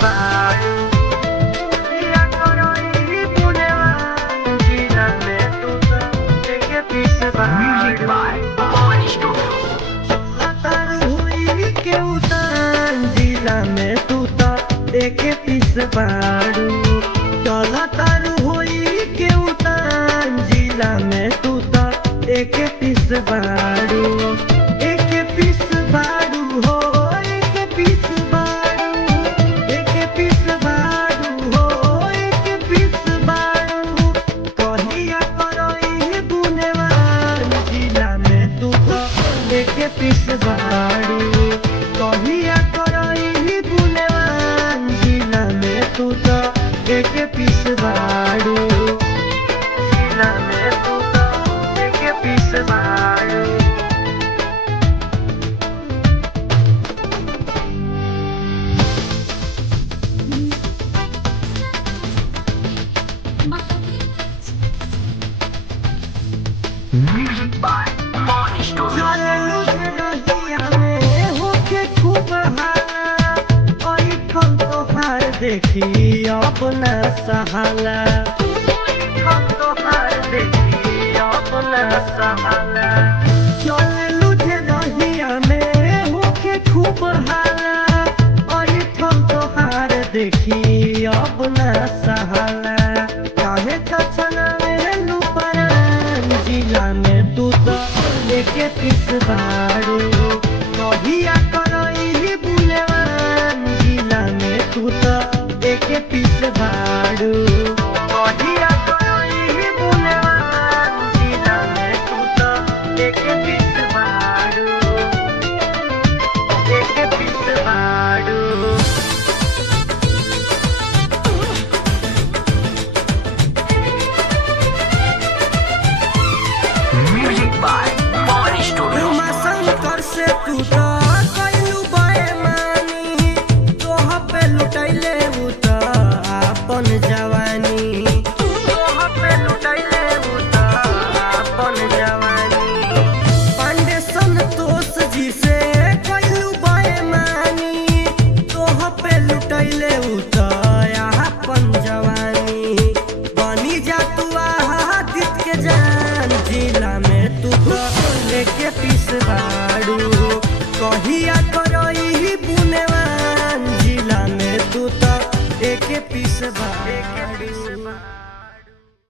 बारू या करई बुनेवा जिला में तू तो एके पीस बारू तारू हुई के उतान जिला में तू तो एके पीस बारू चला तारू हुई के उतान जिला में तू तो एके पीस बारू एके पीस बारू हो एके पीस बारू एके पीस बारू हो एके पीस बारू कहिया करई बुनेवान जिला में तू तो एके पीस बारू कहिया करई बुनेवान जिला में तू तो एके पीस बारू जिला में तू तो एके पीस बारू Music by Money Studio. देखी अपना सहाला देखी अपना सहाला चले लुझे दहिया में होके खूब हाला और थम तोहार देखी अपना सहाला काहे कछना में लुपरान जिला में तू तो एके पीस बारू कहिया करई बुलेवान जिला में तू तो एके पीस बारू कहिया करई बुलेवान जिला में तू तो एके पीस बारू एके पीस बारू Music by Money Studio. Shankar से तू तो कइलू बेईमानी तोह पे लुटैले उ तो अपन जवानी तोह पे लुटैले उ तो अपन जवानी पांडे संतोष जी से कइलू बेईमानी तोह पे लुटैले उ तो अपन जवानी बनी जा तू आदित के जान जिला में तू तो एके पीस बारू कहिया करई बुनेवान जिला में तू तो एके पीस बारू